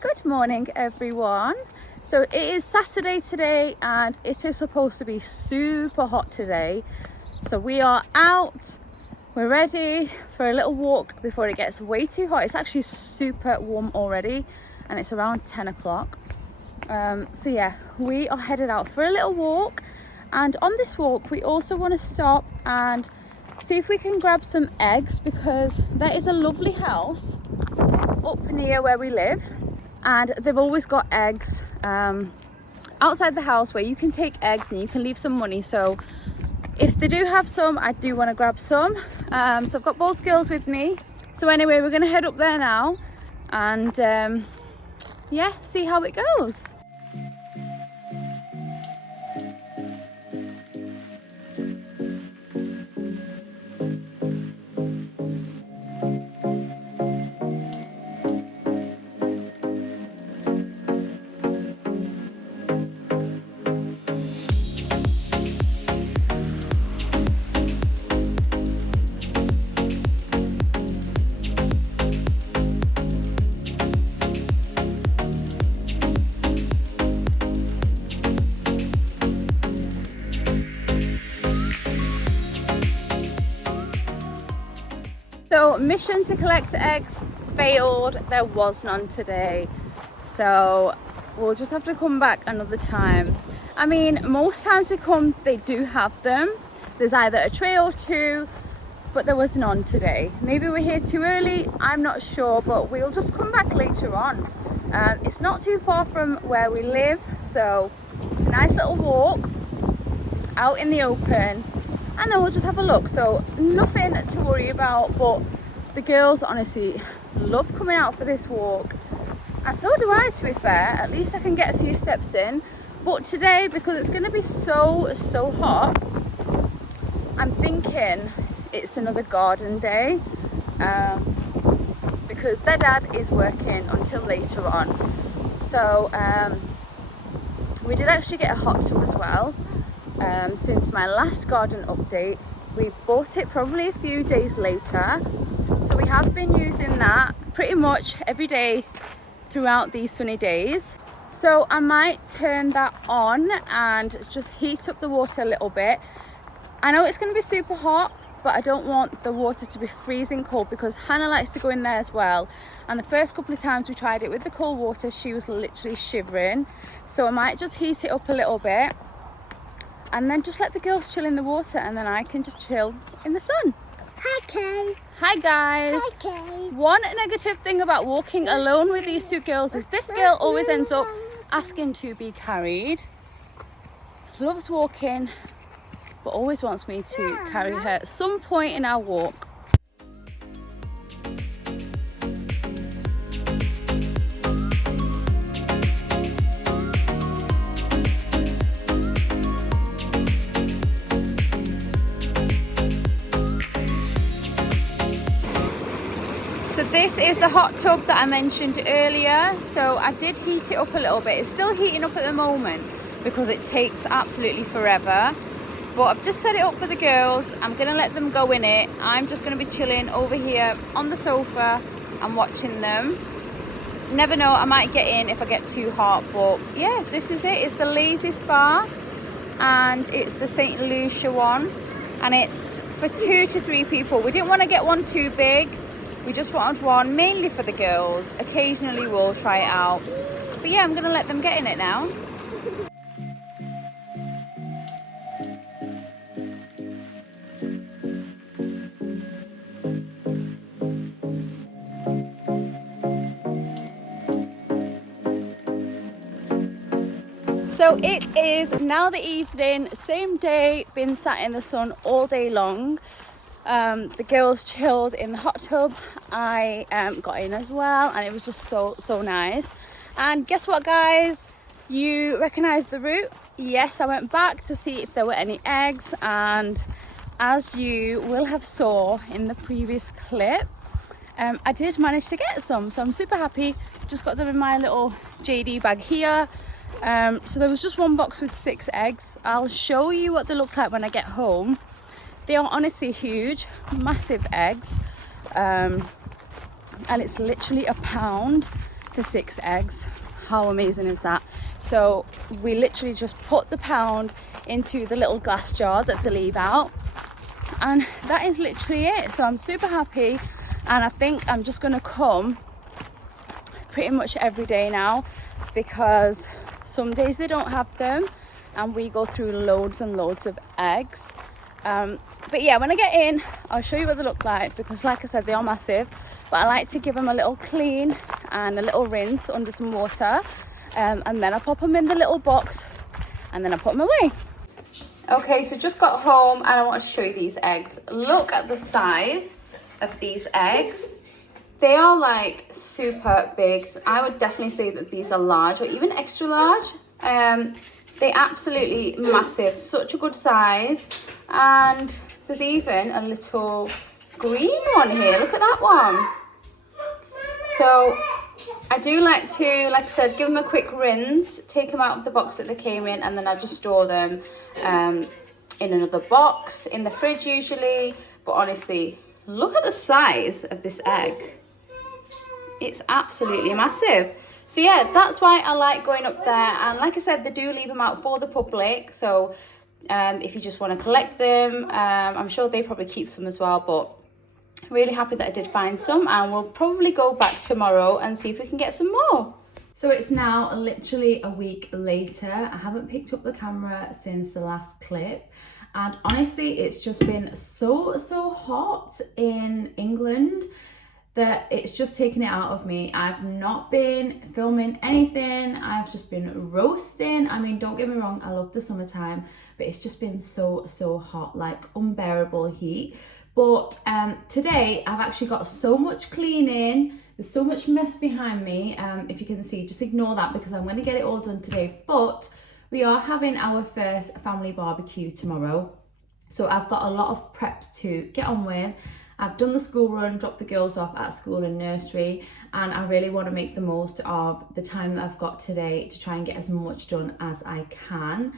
Good morning everyone. So it is Saturday today and it is supposed to be super hot today. So we are out, we're ready for a little walk before it gets way too hot. It's actually super warm already and it's around 10 o'clock. So yeah, we are headed out for a little walk, and on this walk we also want to stop and see if we can grab some eggs, because there is a lovely house up near where we live and they've always got eggs outside the house where you can take eggs and you can leave some money. So if they do have some, I do want to grab some. So I've got both girls with me. So anyway, we're going to head up there now and yeah, see how it goes. So mission to collect eggs failed, there was none today. So we'll just have to come back another time. I mean, most times we come, they do have them. There's either a tray or two, but there was none today. Maybe we're here too early, I'm not sure, but we'll just come back later on. It's not too far from where we live, so it's a nice little walk out in the open. And then we'll just have a look. So nothing to worry about, but the girls honestly love coming out for this walk, and so do I, to be fair. At least I can get a few steps in. But today, because it's going to be so hot, I'm thinking it's another garden day, because their dad is working until later on. So we did actually get a hot tub as well. Since my last garden update, we bought it probably a few days later, so we have been using that pretty much every day throughout these sunny days. So I might turn that on and just heat up the water a little bit. I know it's going to be super hot, but I don't want the water to be freezing cold, because Hannah likes to go in there as well, and the first couple of times we tried it with the cold water, she was literally shivering. So I might just heat it up a little bit and then just let the girls chill in the water, and then I can just chill in the sun. Hi, Kay. Hi guys. Hi, Kay. One negative thing about walking alone with these two girls is this girl always ends up asking to be carried. Loves walking, but always wants me to carry her at some point in our walk. So this is the hot tub that I mentioned earlier. So I did heat it up a little bit. It's still heating up at the moment because it takes absolutely forever. But I've just set it up for the girls. I'm going to let them go in it. I'm just going to be chilling over here on the sofa and watching them. Never know, I might get in if I get too hot. But yeah, this is it. It's the Lazy Spa and it's the St. Lucia one. And it's for 2 to 3 people. We didn't want to get one too big. We just wanted one mainly for the girls. Occasionally we'll try it out. But yeah, I'm going to let them get in it now. So it is now the evening, same day, been sat in the sun all day long. The girls chilled in the hot tub. I got in as well, and it was just so nice. And guess what, guys? You recognize the route? Yes, I went back to see if there were any eggs, and as you will have saw in the previous clip, I did manage to get some, so I'm super happy. Just got them in my little JD bag here. So there was just one box with 6 eggs. I'll show you what they look like when I get home. They are honestly huge, massive eggs, and it's literally £1. for 6 eggs. How amazing is that? So we literally just put the pound into the little glass jar that they leave out, and that is literally it. So I'm super happy, and I think I'm just gonna come pretty much every day now, because some days they don't have them and we go through loads and loads of eggs. But yeah, when I get in, I'll show you what they look like, because like I said, they are massive. But I like to give them a little clean and a little rinse under some water, and then I pop them in the little box and then I put them away. Okay, so just got home and I want to show you these eggs. Look at the size of these eggs. They are like super big. So I would definitely say that these are large, or even extra large. They're absolutely massive, such a good size. And there's even a little green one here. Look at that one. So I do like to, like I said, give them a quick rinse, take them out of the box that they came in, and then I just store them in another box, in the fridge usually. But honestly, look at the size of this egg. It's absolutely massive. So yeah, that's why I like going up there. And like I said, they do leave them out for the public. So if you just want to collect them, I'm sure they probably keep some as well. But really happy that I did find some, and we'll probably go back tomorrow and see if we can get some more. So it's now literally a week later. I haven't picked up the camera since the last clip, and honestly it's just been so hot in England that it's just taken it out of me. I've not been filming anything. I've just been roasting. I mean, don't get me wrong, I love the summertime, but it's just been so hot, like unbearable heat. But today I've actually got so much cleaning. There's so much mess behind me. If you can see, just ignore that because I'm going to get it all done today. But we are having our first family barbecue tomorrow. So I've got a lot of preps to get on with. I've done the school run, dropped the girls off at school and nursery, and I really want to make the most of the time that I've got today to try and get as much done as I can.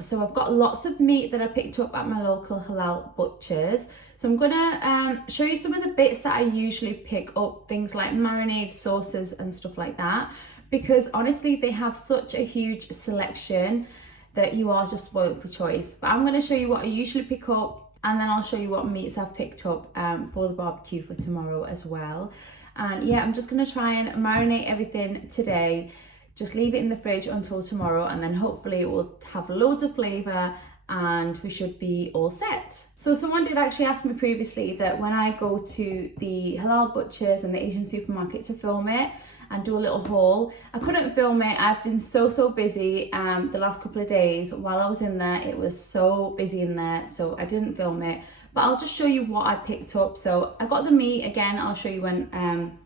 So I've got lots of meat that I picked up at my local halal butchers. So I'm gonna show you some of the bits that I usually pick up, things like marinades, sauces and stuff like that, because honestly they have such a huge selection that you are just spoiled for choice. But I'm gonna show you what I usually pick up, and then I'll show you what meats I've picked up for the barbecue for tomorrow as well. And yeah, I'm just gonna try and marinate everything today. Just leave it in the fridge until tomorrow, and then hopefully it will have loads of flavour and we should be all set. So someone did actually ask me previously that when I go to the halal butchers and the Asian supermarket to film it and do a little haul, I couldn't film it. I've been so busy the last couple of days. While I was in there, it was so busy in there, so I didn't film it. But I'll just show you what I picked up. So I got the meat again. I'll show you when.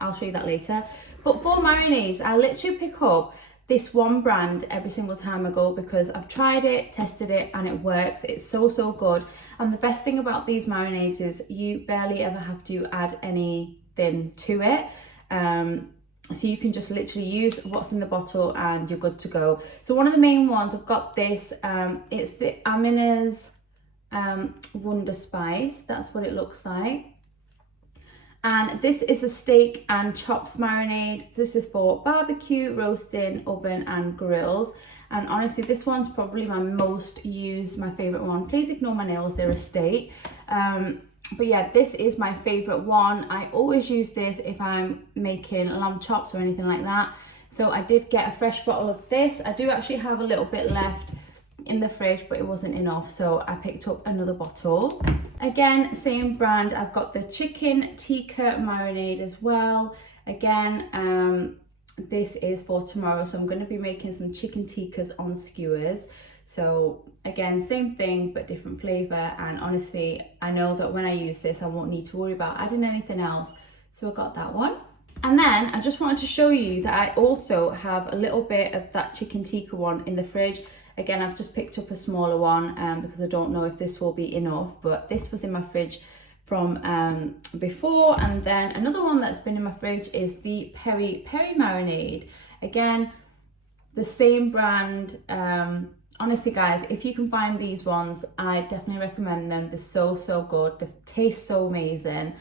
I'll show you that later. But for marinades, I literally pick up this one brand every single time I go because I've tried it, tested it, and it works. It's so good. And the best thing about these marinades is you barely ever have to add anything to it. So you can just literally use what's in the bottle and you're good to go. So one of the main ones, I've got this, it's the Amina's Wonder Spice. That's what it looks like. And this is a steak and chops marinade. This is for barbecue, roasting, oven and grills. And honestly, this one's probably my most used, my favorite one. Please ignore my nails, they're a state. But yeah, this is my favorite one. I always use this if I'm making lamb chops or anything like that. So I did get a fresh bottle of this. I do actually have a little bit left in the fridge, but it wasn't enough, so I picked up another bottle. Again, same brand. I've got the chicken tikka marinade as well. Again, this is for tomorrow, so I'm going to be making some chicken tikkas on skewers. So again, same thing but different flavor, and honestly I know that when I use this I won't need to worry about adding anything else, so I got that one. And then I just wanted to show you that I also have a little bit of that chicken tikka one in the fridge. Again, I've just picked up a smaller one because I don't know if this will be enough, but this was in my fridge from before. And then another one that's been in my fridge is the peri marinade. Again, the same brand. Honestly guys, if you can find these ones, I definitely recommend them. They're so good. They taste so amazing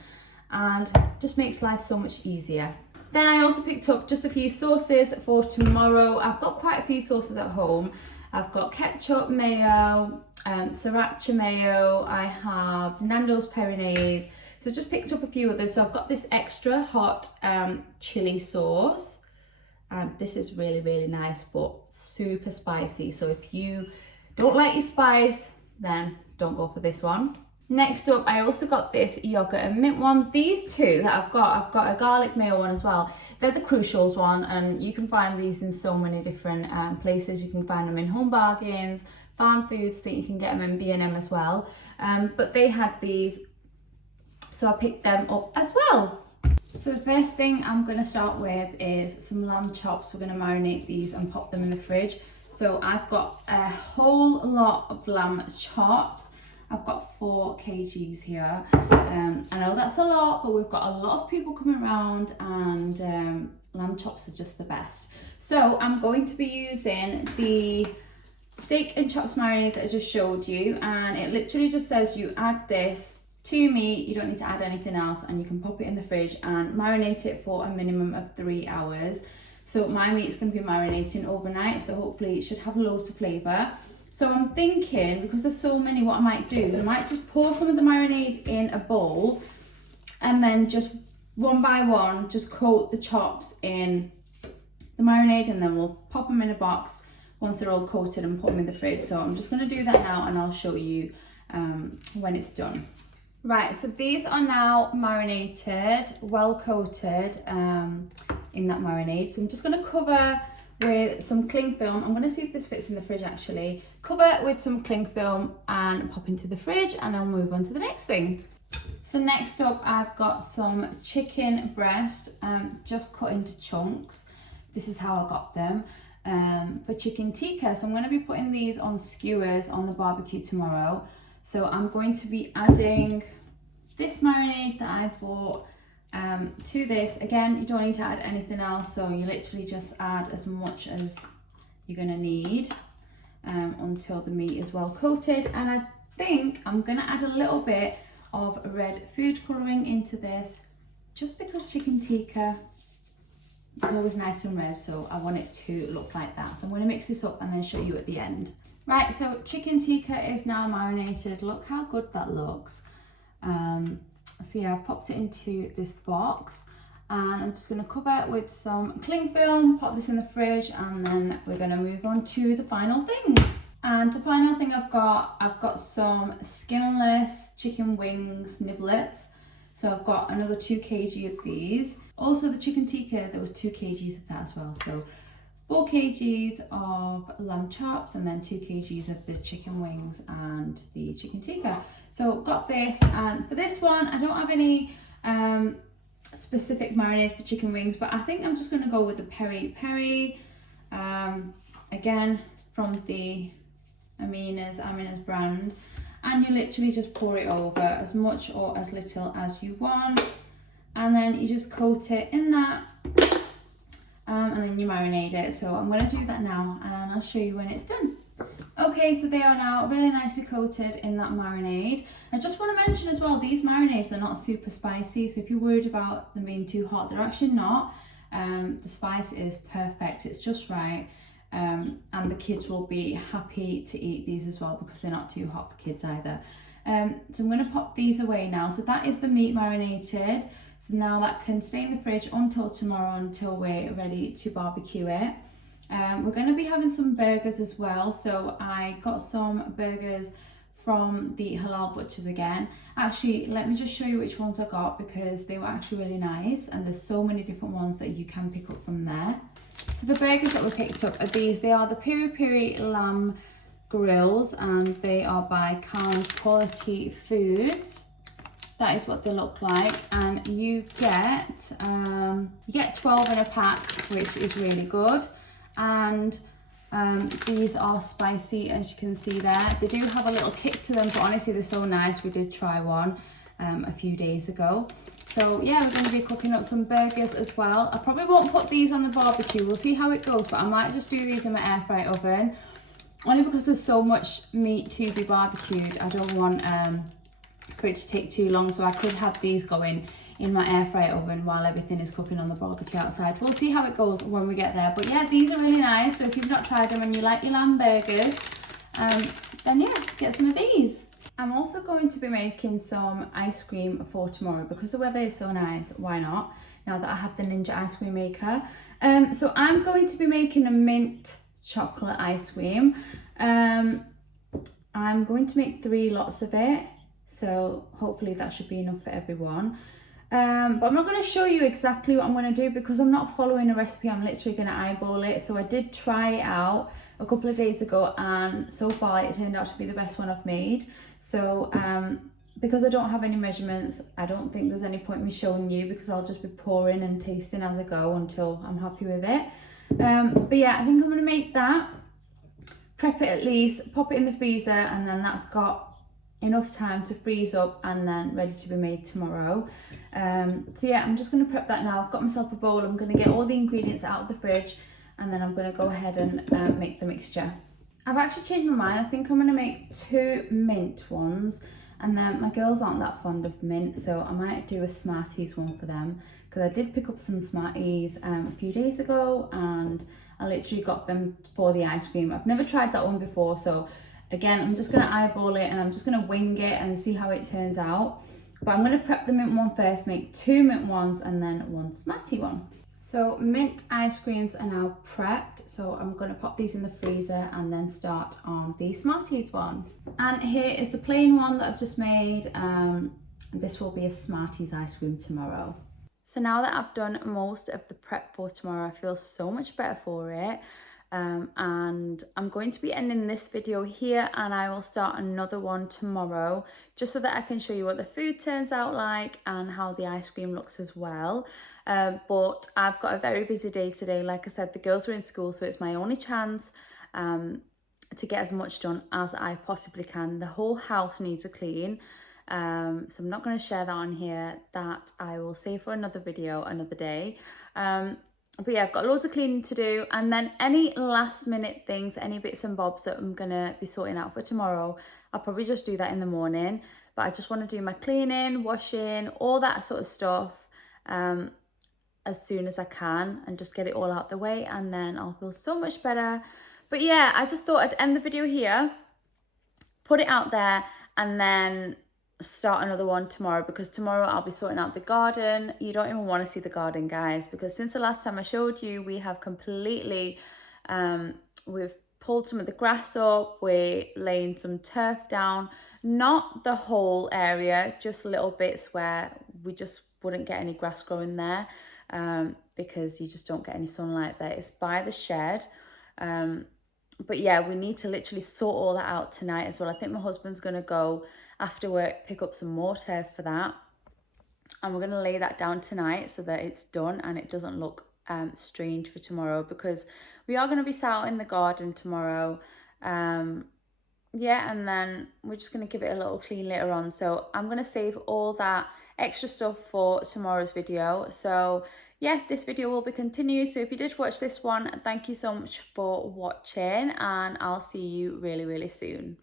and just makes life so much easier. Then I also picked up just a few sauces for tomorrow. I've got quite a few sauces at home. I've got ketchup, mayo, sriracha mayo. I have Nando's Peronaise. So just picked up a few others. So I've got this extra hot chili sauce. This is really, really nice, but super spicy. So if you don't like your spice, then don't go for this one. Next up, I also got this yogurt and mint one. These two that I've got a garlic mayo one as well. They're the Crucials one, and you can find these in so many different places. You can find them in Home Bargains, Farm Foods, I think you can get them in B&M as well. But they had these, so I picked them up as well. So the first thing I'm going to start with is some lamb chops. We're going to marinate these and pop them in the fridge. So I've got a whole lot of lamb chops. I've got 4 kgs here. I know that's a lot, but we've got a lot of people coming around, and lamb chops are just the best. So I'm going to be using the steak and chops marinade that I just showed you, and it literally just says you add this to meat, you don't need to add anything else, and you can pop it in the fridge and marinate it for a minimum of 3 hours. So my meat's going to be marinating overnight, so hopefully it should have loads of flavour. So I'm thinking, because there's so many, what I might do is I might just pour some of the marinade in a bowl, and then just one by one just coat the chops in the marinade, and then we'll pop them in a box once they're all coated and put them in the fridge. So I'm just going to do that now, and I'll show you when it's done. Right, so these are now marinated, well coated in that marinade. So I'm just going to cover with some cling film. I'm going to see if this fits in the fridge actually. Cover with some cling film and pop into the fridge, and I'll move on to the next thing. So next up, I've got some chicken breast just cut into chunks. This is how I got them for chicken tikka. So I'm going to be putting these on skewers on the barbecue tomorrow. So I'm going to be adding this marinade that I bought to this. Again, you don't need to add anything else, so you literally just add as much as you're going to need until the meat is well coated. And I think I'm going to add a little bit of red food colouring into this, just because chicken tikka is always nice and red, so I want it to look like that. So I'm going to mix this up and then show you at the end. Right, so chicken tikka is now marinated. Look how good that looks. So yeah, I've popped it into this box, and I'm just going to cover it with some cling film, pop this in the fridge, and then we're going to move on to the final thing. And the final thing I've got some skinless chicken wings niblets. So I've got another 2 kg of these. Also the chicken tikka, there was 2 kgs of that as well. So 4 kgs of lamb chops, and then 2 kgs of the chicken wings and the chicken tikka. So got this, and for this one, I don't have any specific marinade for chicken wings, but I think I'm just gonna go with the peri peri. Again, from the Amina's brand. And you literally just pour it over as much or as little as you want. And then you just coat it in that. And then you marinate it. So I'm going to do that now, and I'll show you when it's done. Okay, so they are now really nicely coated in that marinade. I just want to mention as well, these marinades are not super spicy, so if you're worried about them being too hot, they're actually not. The spice is perfect, it's just right. And the kids will be happy to eat these as well, because they're not too hot for kids either. So I'm going to pop these away now. So that is the meat marinated. So now that can stay in the fridge until tomorrow, until we're ready to barbecue it. We're going to be having some burgers as well. So I got some burgers from the Halal Butchers again. Actually, let me just show you which ones I got, because they were actually really nice, and there's so many different ones that you can pick up from there. So the burgers that we picked up are these. They are the Piri Piri Lamb Grills, and they are by Khan's Quality Foods. That is what they look like, and you get 12 in a pack, which is really good. And these are spicy, as you can see there. They do have a little kick to them, but honestly they're so nice. We did try one a few days ago. So yeah, we're going to be cooking up some burgers as well. I probably won't put these on the barbecue, we'll see how it goes, but I might just do these in my air fry oven, only because there's so much meat to be barbecued. I don't want for it to take too long, so I could have these going in my air fryer oven while everything is cooking on the barbecue outside. We'll see how it goes when we get there. But yeah, these are really nice. So if you've not tried them and you like your lamb burgers, then yeah, get some of these. I'm also going to be making some ice cream for tomorrow because the weather is so nice. Why not? Now that I have the Ninja ice cream maker. So I'm going to be making a mint chocolate ice cream. I'm going to make 3 lots of it. So hopefully that should be enough for everyone. But I'm not going to show you exactly what I'm going to do because I'm not following a recipe. I'm literally going to eyeball it. So I did try it out a couple of days ago, and so far it turned out to be the best one I've made. So because I don't have any measurements, I don't think there's any point in me showing you because I'll just be pouring and tasting as I go until I'm happy with it. But yeah, I think I'm going to make that, prep it at least, pop it in the freezer, and then that's got enough time to freeze up and then ready to be made tomorrow. So yeah, I'm just going to prep that now. I've got myself a bowl. I'm going to get all the ingredients out of the fridge, and then I'm going to go ahead and make the mixture. I've actually changed my mind. I think I'm going to make 2 mint ones, and then my girls aren't that fond of mint, so I might do a Smarties one for them because I did pick up some Smarties a few days ago, and I literally got them for the ice cream. I've never tried that one before, so again, I'm just going to eyeball it and I'm just going to wing it and see how it turns out. But I'm going to prep the mint one first, make 2 mint ones and then 1 Smartie one. So mint ice creams are now prepped. So I'm going to pop these in the freezer and then start on the Smarties one. And here is the plain one that I've just made. This will be a Smarties ice cream tomorrow. So now that I've done most of the prep for tomorrow, I feel so much better for it. And I'm going to be ending this video here, and I will start another one tomorrow just so that I can show you what the food turns out like and how the ice cream looks as well. But I've got a very busy day today. Like I said, the girls are in school, so it's my only chance to get as much done as I possibly can. The whole house needs a clean. So I'm not going to share that on here. That I will save for another video another day. But yeah, I've got loads of cleaning to do, and then any last minute things, any bits and bobs that I'm gonna be sorting out for tomorrow, I'll probably just do that in the morning. But I just want to do my cleaning, washing, all that sort of stuff as soon as I can, and just get it all out the way, and then I'll feel so much better. But yeah, I just thought I'd end the video here, put it out there, and then start another one tomorrow, because tomorrow I'll be sorting out the garden. You don't even want to see the garden, guys, because since the last time I showed you, we have completely we've pulled some of the grass up, we're laying some turf down, not the whole area, just little bits where we just wouldn't get any grass growing there, because you just don't get any sunlight there. It's by the shed. But yeah, we need to literally sort all that out tonight as well. I think my husband's going to go after work, pick up some more turf for that. And we're going to lay that down tonight so that it's done and it doesn't look strange for tomorrow, because we are going to be sat out in the garden tomorrow. Yeah, and then we're just going to give it a little clean later on. So I'm going to save all that extra stuff for tomorrow's video. So yeah, this video will be continued. So if you did watch this one, thank you so much for watching, and I'll see you really, really soon.